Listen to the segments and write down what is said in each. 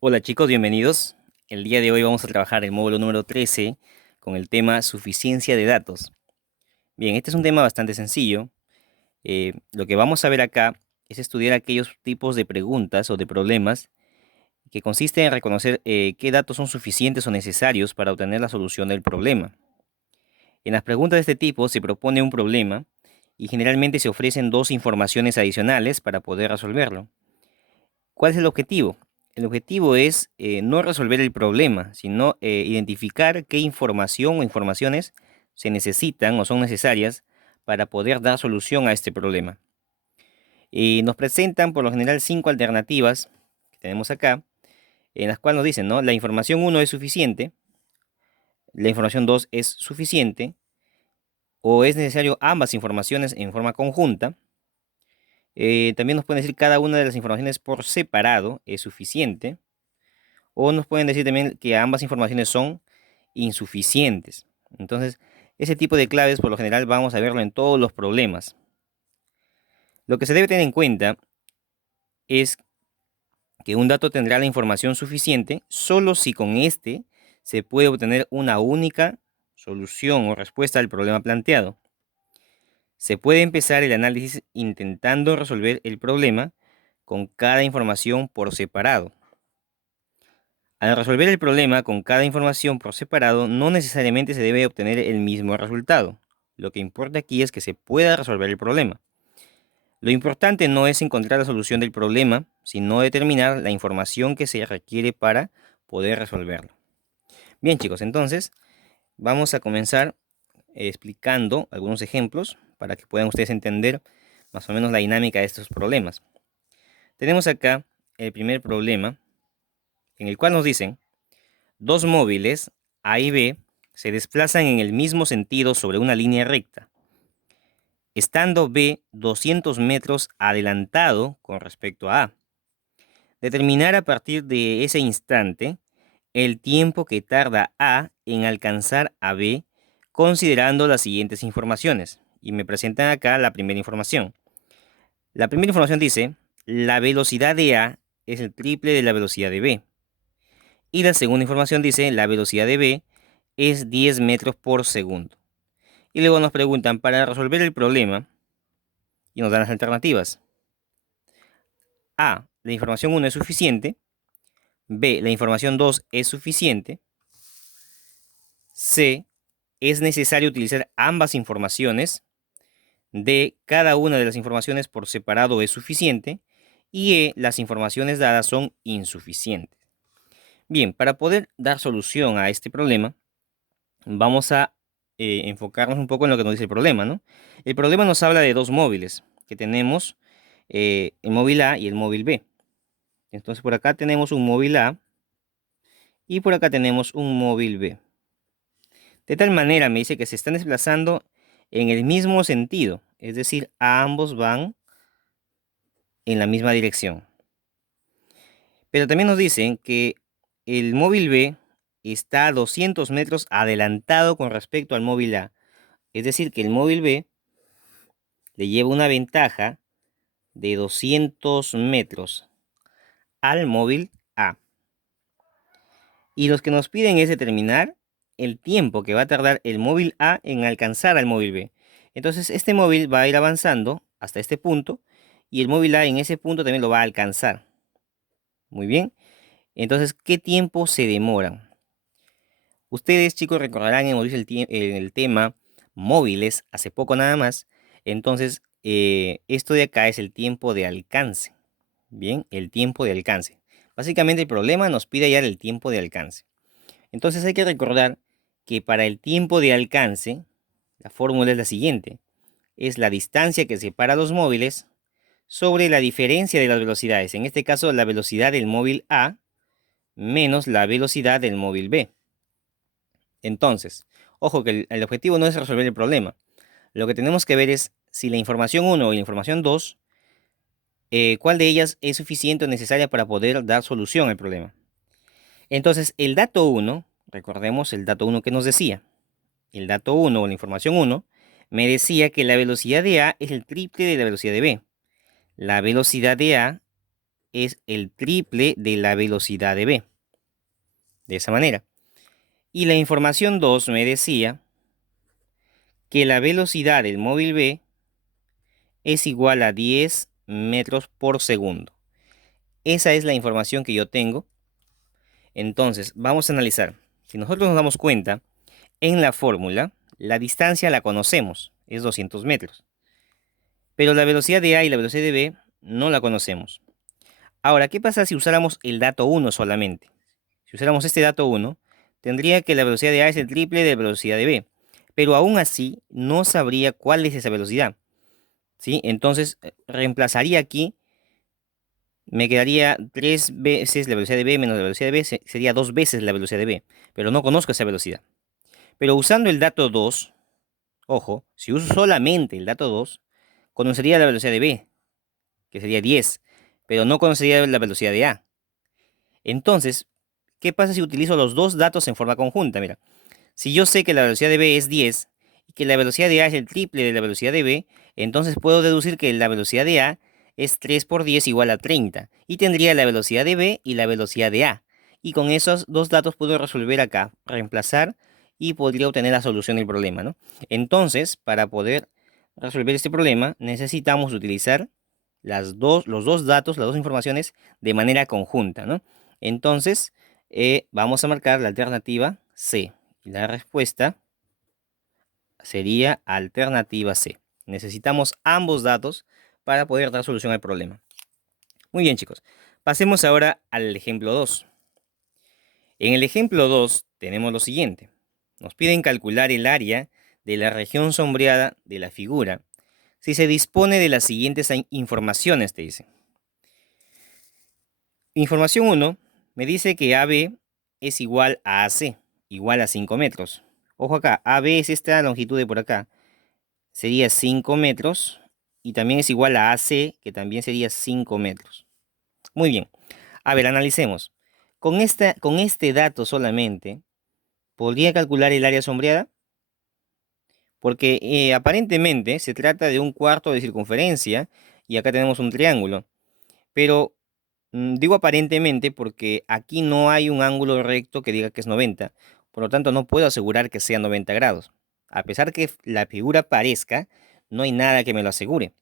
Hola chicos, bienvenidos. El día de hoy vamos a trabajar el módulo número 13 con el tema suficiencia de datos. Bien, este es un tema bastante sencillo. Lo que vamos a ver acá es estudiar aquellos tipos de preguntas o de problemas que consisten en reconocer qué datos son suficientes o necesarios para obtener la solución del problema. En las preguntas de este tipo se propone un problema y generalmente se ofrecen dos informaciones adicionales para poder resolverlo. ¿Cuál es el objetivo? El objetivo es no resolver el problema, sino identificar qué información o informaciones se necesitan o son necesarias para poder dar solución a este problema. Y nos presentan por lo general cinco alternativas que tenemos acá, en las cuales nos dicen, ¿no? La información uno es suficiente, la información 2 es suficiente, o es necesario ambas informaciones en forma conjunta. También nos pueden decir cada una de las informaciones por separado es suficiente. O nos pueden decir también que ambas informaciones son insuficientes. Entonces, ese tipo de claves por lo general vamos a verlo en todos los problemas. Lo que se debe tener en cuenta es que un dato tendrá la información suficiente solo si con este se puede obtener una única solución o respuesta al problema planteado. Se puede empezar el análisis intentando resolver el problema con cada información por separado. Al resolver el problema con cada información por separado, no necesariamente se debe obtener el mismo resultado. Lo que importa aquí es que se pueda resolver el problema. Lo importante no es encontrar la solución del problema, sino determinar la información que se requiere para poder resolverlo. Bien, chicos, entonces vamos a comenzar explicando algunos ejemplos para que puedan ustedes entender más o menos la dinámica de estos problemas. Tenemos acá el primer problema en el cual nos dicen: dos móviles, A y B, se desplazan en el mismo sentido sobre una línea recta, estando B 200 metros adelantado con respecto a A. Determinar a partir de ese instante el tiempo que tarda A en alcanzar a B, considerando las siguientes informaciones. Y me presentan acá la primera información. La primera información dice: la velocidad de A es el triple de la velocidad de B. Y la segunda información dice: la velocidad de B es 10 metros por segundo. Y luego nos preguntan para resolver el problema y nos dan las alternativas. A, la información 1 es suficiente. B, la información 2 es suficiente. C, es necesario utilizar ambas informaciones. D, cada una de las informaciones por separado es suficiente. Y E, las informaciones dadas son insuficientes. Bien, para poder dar solución a este problema, vamos a enfocarnos un poco en lo que nos dice el problema, ¿no? El problema nos habla de dos móviles que tenemos, el móvil A y el móvil B. Entonces por acá tenemos un móvil A y por acá tenemos un móvil B. De tal manera me dice que se están desplazando en el mismo sentido, es decir, ambos van en la misma dirección. Pero también nos dicen que el móvil B está a 200 metros adelantado con respecto al móvil A. Es decir, que el móvil B le lleva una ventaja de 200 metros al móvil A. Y los que nos piden es determinar el tiempo que va a tardar el móvil A en alcanzar al móvil B. Entonces, este móvil va a ir avanzando hasta este punto y el móvil A en ese punto también lo va a alcanzar. Muy bien. Entonces, ¿qué tiempo se demoran? Ustedes, chicos, recordarán, hemos visto el tema móviles hace poco nada más. Entonces, esto de acá es el tiempo de alcance. Bien, el tiempo de alcance. Básicamente el problema nos pide hallar el tiempo de alcance. Entonces hay que recordar que para el tiempo de alcance, la fórmula es la siguiente. Es la distancia que separa los móviles sobre la diferencia de las velocidades. En este caso, la velocidad del móvil A menos la velocidad del móvil B. Entonces, ojo que el objetivo no es resolver el problema. Lo que tenemos que ver es si la información 1 y la información 2, cuál de ellas es suficiente o necesaria para poder dar solución al problema. Entonces, el dato 1, recordemos el dato 1 que nos decía. El dato 1 o la información 1 me decía que la velocidad de A es el triple de la velocidad de B. La velocidad de A es el triple de la velocidad de B. De esa manera. Y la información 2 me decía que la velocidad del móvil B es igual a 10 metros por segundo. Esa es la información que yo tengo. Entonces, vamos a analizar. Si nosotros nos damos cuenta, en la fórmula, la distancia la conocemos, es 200 metros. Pero la velocidad de A y la velocidad de B no la conocemos. Ahora, ¿qué pasa si usáramos el dato 1 solamente? Si usáramos este dato 1, tendría que la velocidad de A es el triple de la velocidad de B. Pero aún así, no sabría cuál es esa velocidad. ¿Sí? Entonces, reemplazaría aquí, me quedaría 3 veces la velocidad de B menos la velocidad de B, sería 2 veces la velocidad de B. Pero no conozco esa velocidad. Pero usando el dato 2, ojo, si uso solamente el dato 2, conocería la velocidad de B, que sería 10, pero no conocería la velocidad de A. Entonces, ¿qué pasa si utilizo los dos datos en forma conjunta? Mira, si yo sé que la velocidad de B es 10 y que la velocidad de A es el triple de la velocidad de B, entonces puedo deducir que la velocidad de A es 3 por 10 igual a 30. Y tendría la velocidad de B y la velocidad de A. Y con esos dos datos puedo resolver acá, reemplazar y podría obtener la solución del problema, ¿no? Entonces, para poder resolver este problema, necesitamos utilizar los dos datos, las dos informaciones de manera conjunta, ¿no? Entonces, vamos a marcar la alternativa C. Y la respuesta sería alternativa C. Necesitamos ambos datos para poder dar solución al problema. Muy bien, chicos. Pasemos ahora al ejemplo 2. En el ejemplo 2 tenemos lo siguiente. Nos piden calcular el área de la región sombreada de la figura si se dispone de las siguientes informaciones, te dice. Información 1 me dice que AB es igual a AC, igual a 5 metros. Ojo acá, AB es esta longitud de por acá. Sería 5 metros. Y también es igual a AC, que también sería 5 metros. Muy bien. A ver, analicemos. Con este dato solamente, ¿podría calcular el área sombreada? Porque aparentemente se trata de un cuarto de circunferencia y acá tenemos un triángulo. Pero digo aparentemente porque aquí no hay un ángulo recto que diga que es 90. Por lo tanto, no puedo asegurar que sea 90 grados. A pesar que la figura parezca, no hay nada que me lo asegure.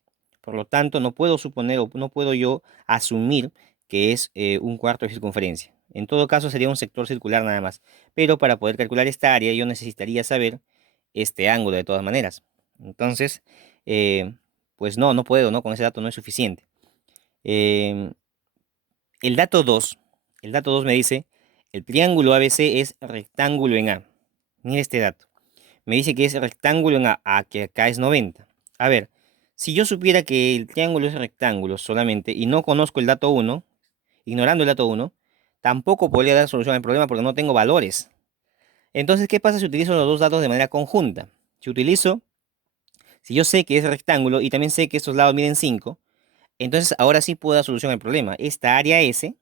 Por lo tanto, no puedo suponer o no puedo yo asumir que es un cuarto de circunferencia. En todo caso, sería un sector circular nada más. Pero para poder calcular esta área, yo necesitaría saber este ángulo de todas maneras. Entonces, eh, pues no puedo, ¿no? Con ese dato no es suficiente. Em, el dato 2 me dice, el triángulo ABC es rectángulo en A. Mira este dato. Me dice que es rectángulo en A, que acá es 90. A ver, si yo supiera que el triángulo es rectángulo solamente y no conozco el dato 1, ignorando el dato 1, tampoco podría dar solución al problema porque no tengo valores. Entonces, ¿qué pasa si utilizo los dos datos de manera conjunta? Si yo sé que es rectángulo y también sé que estos lados miden 5, entonces ahora sí puedo dar solución al problema. Esta área S,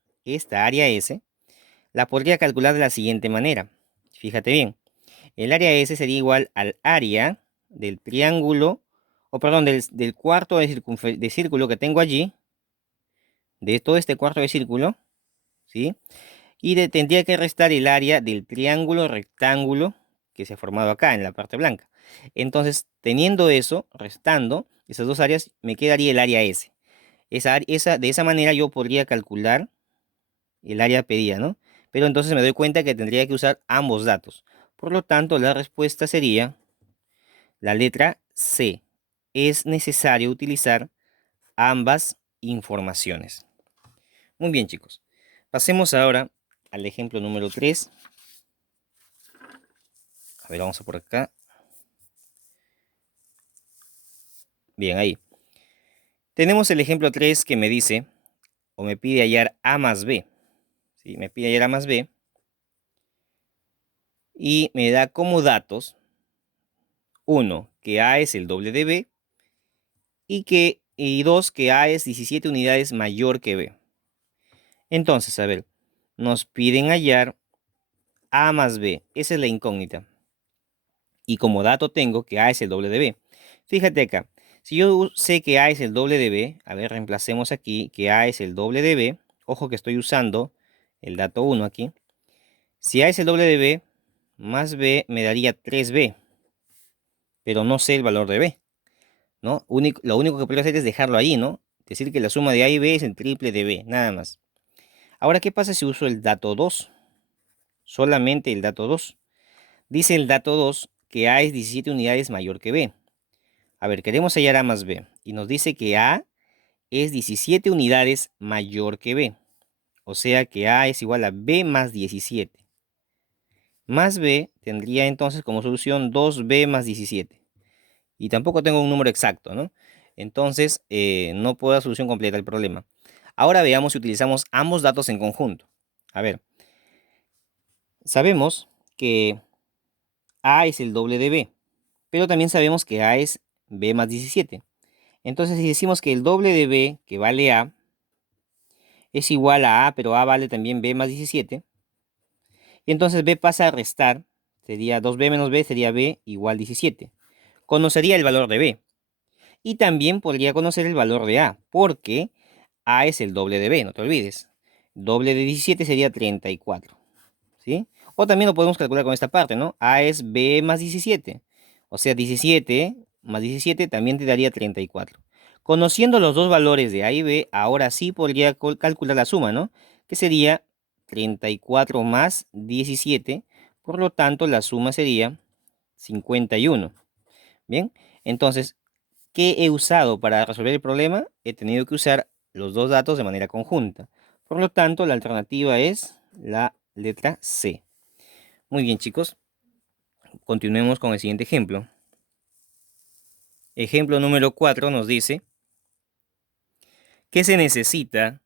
la podría calcular de la siguiente manera. Fíjate bien, el área S sería igual al área del triángulo, o perdón, del cuarto de círculo que tengo allí, de todo este cuarto de círculo, ¿sí? Y tendría que restar el área del triángulo rectángulo que se ha formado acá en la parte blanca. Entonces, teniendo eso, restando esas dos áreas, me quedaría el área S. De esa manera yo podría calcular el área pedida, ¿no? Pero entonces me doy cuenta que tendría que usar ambos datos. Por lo tanto, la respuesta sería la letra C. Es necesario utilizar ambas informaciones. Muy bien, chicos. Pasemos ahora al ejemplo número 3. A ver, vamos a por acá. Bien, ahí. Tenemos el ejemplo 3 que me dice, o me pide hallar A más B. ¿Sí? Me pide hallar A más B. Y me da como datos, 1, que A es el doble de B. Y 2, que A es 17 unidades mayor que B. Entonces, a ver, nos piden hallar A más B. Esa es la incógnita. Y como dato tengo que A es el doble de B. Fíjate acá. Si yo sé que A es el doble de B, a ver, reemplacemos aquí que A es el doble de B. ojo que estoy usando el dato 1 aquí. Si A es el doble de B, más B me daría 3B, pero no sé el valor de B, ¿no? Lo único que podría hacer es dejarlo ahí, ¿no? Decir que la suma de A y B es el triple de B, nada más. Ahora, ¿qué pasa si uso el dato 2? Solamente el dato 2. Dice el dato 2 que A es 17 unidades mayor que B. A ver, queremos hallar A más B. Y nos dice que A es 17 unidades mayor que B. O sea que A es igual a B más 17. Más B tendría entonces como solución 2B más 17. Y tampoco tengo un número exacto, ¿no? Entonces, no puedo dar solución completa al problema. Ahora veamos si utilizamos ambos datos en conjunto. A ver, sabemos que A es el doble de B, pero también sabemos que A es B más 17. Entonces, si decimos que el doble de B, que vale A, es igual a A, pero A vale también B más 17, y entonces B pasa a restar, sería 2B menos B, sería B igual 17. Conocería el valor de B. Y también podría conocer el valor de A, porque A es el doble de B, no te olvides. Doble de 17 sería 34, ¿sí? O también lo podemos calcular con esta parte, ¿no? A es B más 17. O sea, 17 más 17 también te daría 34. Conociendo los dos valores de A y B, ahora sí podría calcular la suma, ¿no? Que sería 34 más 17. Por lo tanto, la suma sería 51. Bien, entonces, ¿qué he usado para resolver el problema? He tenido que usar los dos datos de manera conjunta. Por lo tanto, la alternativa es la letra C. Muy bien, chicos. Continuemos con el siguiente ejemplo. Ejemplo número 4 nos dice, ¿qué se necesita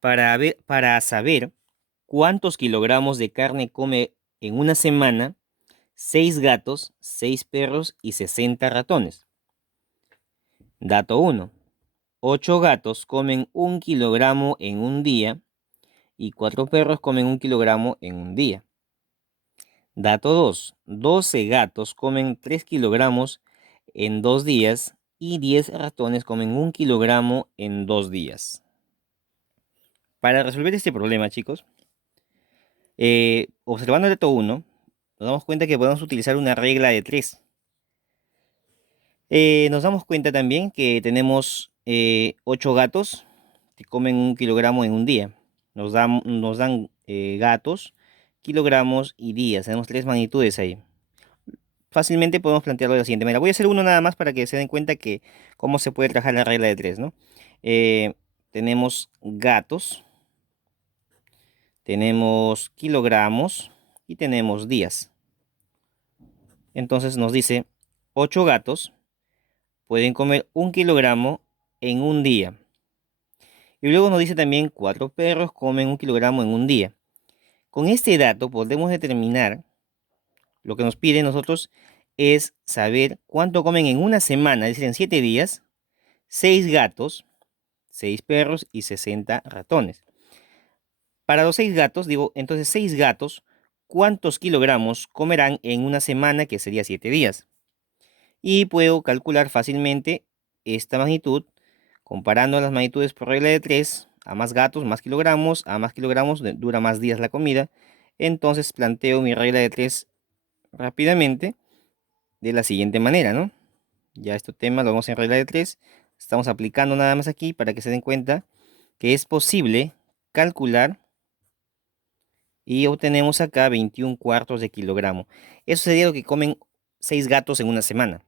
para saber cuántos kilogramos de carne come en una semana 6 gatos, 6 perros y 60 ratones? Dato 1. 8 gatos comen 1 kilogramo en un día y 4 perros comen 1 kilogramo en un día. Dato 2. 12 gatos comen 3 kilogramos en 2 días y 10 ratones comen 1 kilogramo en 2 días. Para resolver este problema, chicos, observando el dato 1, nos damos cuenta que podemos utilizar una regla de 3. Nos damos cuenta también que tenemos 8 gatos que comen 1 kilogramo en un día. Nos dan gatos, kilogramos y días. Tenemos tres magnitudes ahí. Fácilmente podemos plantearlo de la siguiente manera. Voy a hacer uno nada más para que se den cuenta que cómo se puede trabajar la regla de 3, ¿no? Tenemos gatos, tenemos kilogramos y tenemos días. Entonces nos dice 8 gatos pueden comer 1 kilogramo en un día. Y luego nos dice también 4 perros comen 1 kilogramo en un día. Con este dato podemos determinar, lo que nos pide nosotros es saber cuánto comen en una semana, es decir, en 7 días, 6 gatos, 6 perros y 60 ratones. Para los 6 gatos, digo, entonces 6 gatos, ¿cuántos kilogramos comerán en una semana que sería 7 días? Y puedo calcular fácilmente esta magnitud comparando las magnitudes por regla de 3, a más gatos, a más kilogramos dura más días la comida. Entonces planteo mi regla de 3 rápidamente de la siguiente manera, ¿no? Ya este tema lo vamos en regla de 3. Estamos aplicando nada más aquí para que se den cuenta que es posible calcular y obtenemos acá 21 cuartos de kilogramo. Eso sería lo que comen 6 gatos en una semana.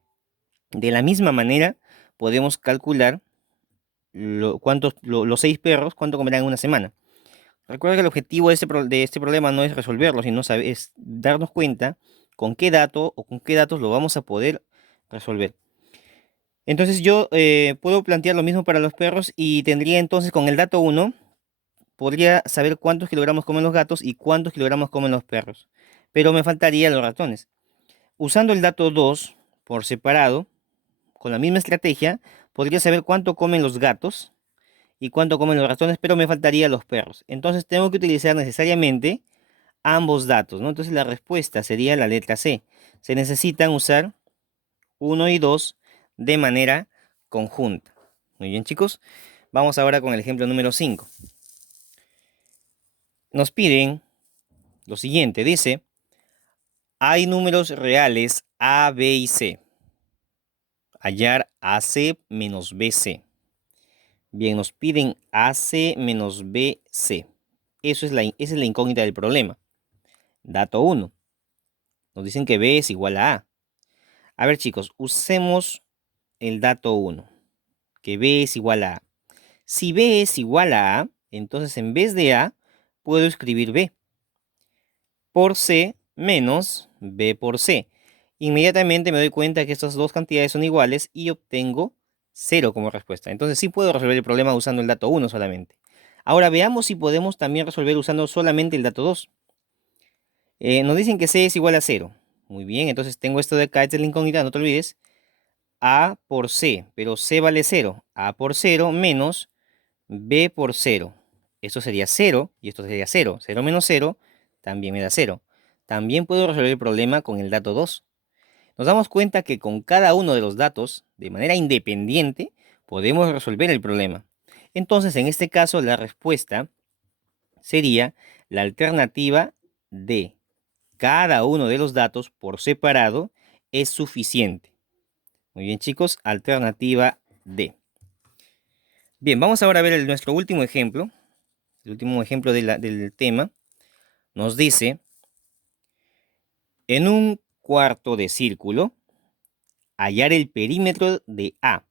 De la misma manera podemos calcular los 6 perros, cuánto comerán en una semana. Recuerda que el objetivo de este problema no es resolverlo, sino es darnos cuenta con qué dato o con qué datos lo vamos a poder resolver. Entonces yo puedo plantear lo mismo para los perros y tendría entonces con el dato 1, podría saber cuántos kilogramos comen los gatos y cuántos kilogramos comen los perros. Pero me faltarían los ratones. Usando el dato 2 por separado, con la misma estrategia, podría saber cuánto comen los gatos y cuánto comen los ratones, pero me faltaría los perros. Entonces tengo que utilizar necesariamente ambos datos, ¿no? Entonces la respuesta sería la letra C. Se necesitan usar 1 y 2 de manera conjunta. Muy bien, chicos. Vamos ahora con el ejemplo número 5. nos piden lo siguiente. Dice, hay números reales A, B y C. Hallar AC menos BC. Bien, nos piden AC menos BC. Esa es la incógnita del problema. Dato 1. Nos dicen que B es igual a A. A ver, chicos, usemos el dato 1, que B es igual a A. Si B es igual a A, entonces en vez de A, puedo escribir B por C menos B por C. Inmediatamente me doy cuenta que estas dos cantidades son iguales y obtengo 0 como respuesta. Entonces sí puedo resolver el problema usando el dato 1 solamente. Ahora veamos si podemos también resolver usando solamente el dato 2. Nos dicen que C es igual a 0. Muy bien, entonces tengo esto de acá, esta es la incógnita, no te olvides. A por C, pero C vale 0. A por 0 menos B por 0. Esto sería 0 y esto sería 0. 0 menos 0 también me da 0. También puedo resolver el problema con el dato 2. Nos damos cuenta que con cada uno de los datos, de manera independiente, podemos resolver el problema. Entonces, en este caso, la respuesta sería la alternativa D. Cada uno de los datos por separado es suficiente. Muy bien, chicos, alternativa D. Bien, vamos ahora a ver nuestro último ejemplo. El último ejemplo del tema. Nos dice, en un cuarto de círculo, hallar el perímetro de A.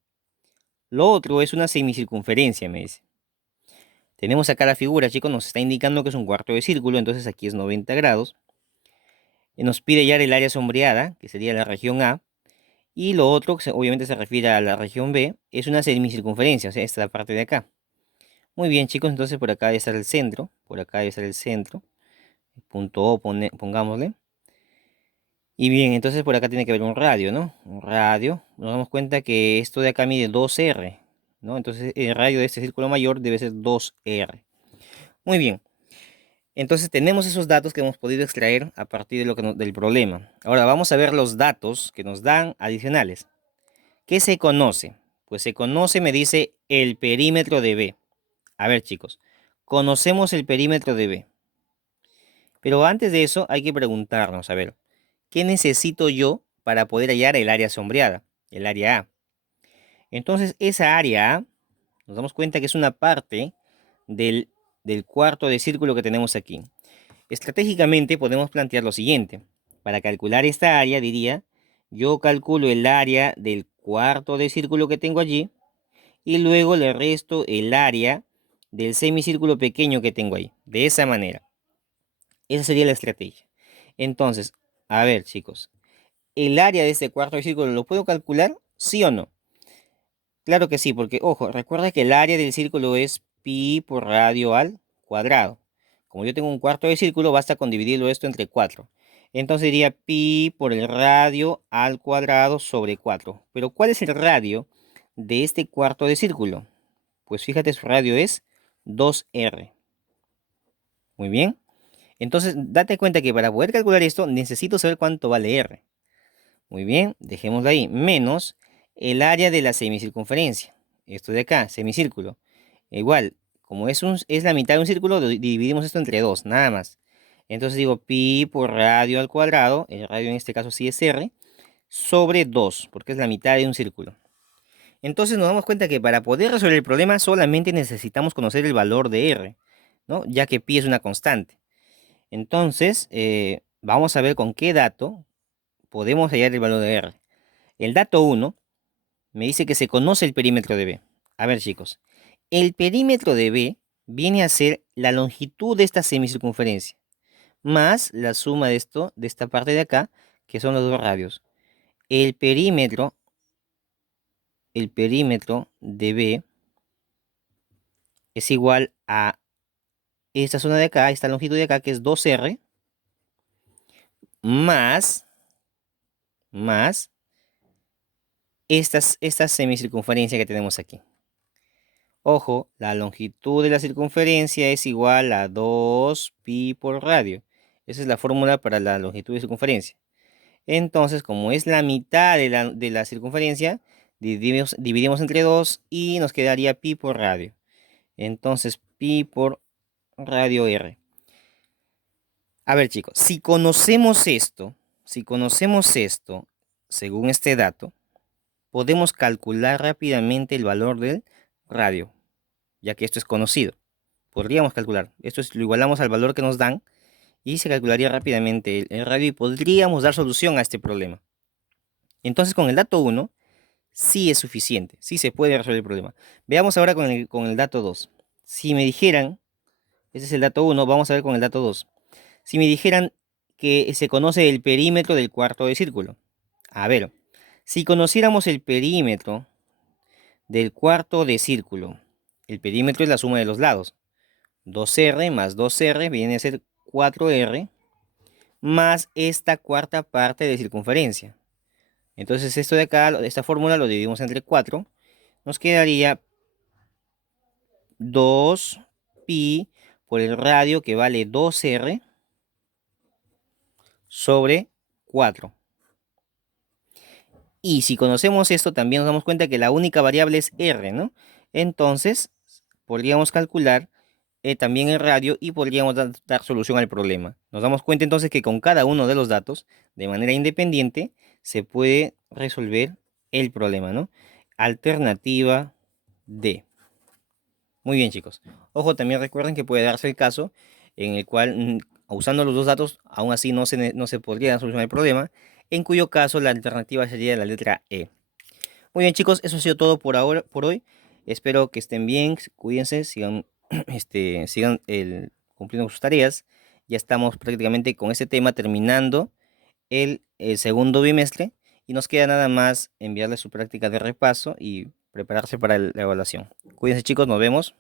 Lo otro es una semicircunferencia, me dice. Tenemos acá la figura, chicos, nos está indicando que es un cuarto de círculo, entonces aquí es 90 grados. Nos pide hallar el área sombreada, que sería la región A. Y lo otro, que obviamente se refiere a la región B, es una semicircunferencia, o sea, esta parte de acá. Muy bien, chicos, entonces por acá debe estar el centro, por acá debe estar el centro. Punto O, pongámosle. Y bien, entonces por acá tiene que haber un radio, ¿no? Un radio. Nos damos cuenta que esto de acá mide 2R, ¿no? Entonces el radio de este círculo mayor debe ser 2R. Muy bien. Entonces tenemos esos datos que hemos podido extraer a partir de del problema. Ahora vamos a ver los datos que nos dan adicionales. ¿Qué se conoce? Pues se conoce, me dice, el perímetro de B. A ver, chicos, conocemos el perímetro de B. Pero antes de eso hay que preguntarnos, a ver, ¿qué necesito yo para poder hallar el área sombreada? El área A. Entonces, esa área A, nos damos cuenta que es una parte del, del cuarto de círculo que tenemos aquí. Estratégicamente podemos plantear lo siguiente. Para calcular esta área, diría, yo calculo el área del cuarto de círculo que tengo allí y luego le resto el área del semicírculo pequeño que tengo ahí. De esa manera. Esa sería la estrategia. Entonces, a ver, chicos, ¿el área de este cuarto de círculo lo puedo calcular? ¿Sí o no? Claro que sí, porque, ojo, recuerda que el área del círculo es pi por radio al cuadrado. Como yo tengo un cuarto de círculo, basta con dividirlo esto entre 4. Entonces diría pi por el radio al cuadrado sobre 4. Pero ¿cuál es el radio de este cuarto de círculo? Pues fíjate, su radio es 2R. Muy bien. Entonces, date cuenta que para poder calcular esto, necesito saber cuánto vale R. Muy bien, dejémoslo ahí. Menos el área de la semicircunferencia. Esto de acá, semicírculo. Igual, como es la mitad de un círculo, dividimos esto entre 2, nada más. Entonces digo pi por radio al cuadrado, el radio en este caso sí es R, sobre 2, porque es la mitad de un círculo. Entonces nos damos cuenta que para poder resolver el problema solamente necesitamos conocer el valor de R, ¿no? Ya que pi es una constante. Entonces, vamos a ver con qué dato podemos hallar el valor de R. El dato 1 me dice que se conoce el perímetro de B. A ver, chicos, el perímetro de B viene a ser la longitud de esta semicircunferencia, más la suma de esto, de esta parte de acá, que son los dos radios. El perímetro, el perímetro de B es igual a esta zona de acá, esta longitud de acá, que es 2R, más, más esta semicircunferencia que tenemos aquí. Ojo, la longitud de la circunferencia es igual a 2pi por radio. Esa es la fórmula para la longitud de circunferencia. Entonces, como es la mitad de la circunferencia, dividimos entre 2 y nos quedaría pi por radio. Entonces, pi por radio r. A ver, chicos, si conocemos esto, según este dato, podemos calcular rápidamente el valor del radio, ya que esto es conocido. Podríamos calcular. Esto es, lo igualamos al valor que nos dan y se calcularía rápidamente el radio y podríamos dar solución a este problema. Entonces, con el dato uno sí es suficiente, sí se puede resolver el problema. Veamos ahora con el dato 2. Si me dijeran, ese es el dato uno, vamos a ver con el dato 2. Si me dijeran que se conoce el perímetro del cuarto de círculo. A ver, si conociéramos el perímetro del cuarto de círculo, el perímetro es la suma de los lados. 2R más 2R viene a ser 4R más esta cuarta parte de circunferencia. Entonces esto de acá, esta fórmula lo dividimos entre 4. Nos quedaría 2pi por el radio que vale 2R sobre 4. Y si conocemos esto, también nos damos cuenta que la única variable es R, ¿no? Entonces, podríamos calcular también el radio y podríamos dar solución al problema. Nos damos cuenta entonces que con cada uno de los datos, de manera independiente, se puede resolver el problema, ¿no? Alternativa D. Muy bien, chicos. Ojo, también recuerden que puede darse el caso en el cual, usando los dos datos, aún así no se podría solucionar el problema, en cuyo caso la alternativa sería la letra E. Muy bien, chicos, eso ha sido todo por ahora, por hoy. Espero que estén bien, cuídense, sigan, cumpliendo sus tareas. Ya estamos prácticamente con este tema terminando el segundo bimestre y nos queda nada más enviarles su práctica de repaso y prepararse para la evaluación. Cuídense, chicos, nos vemos.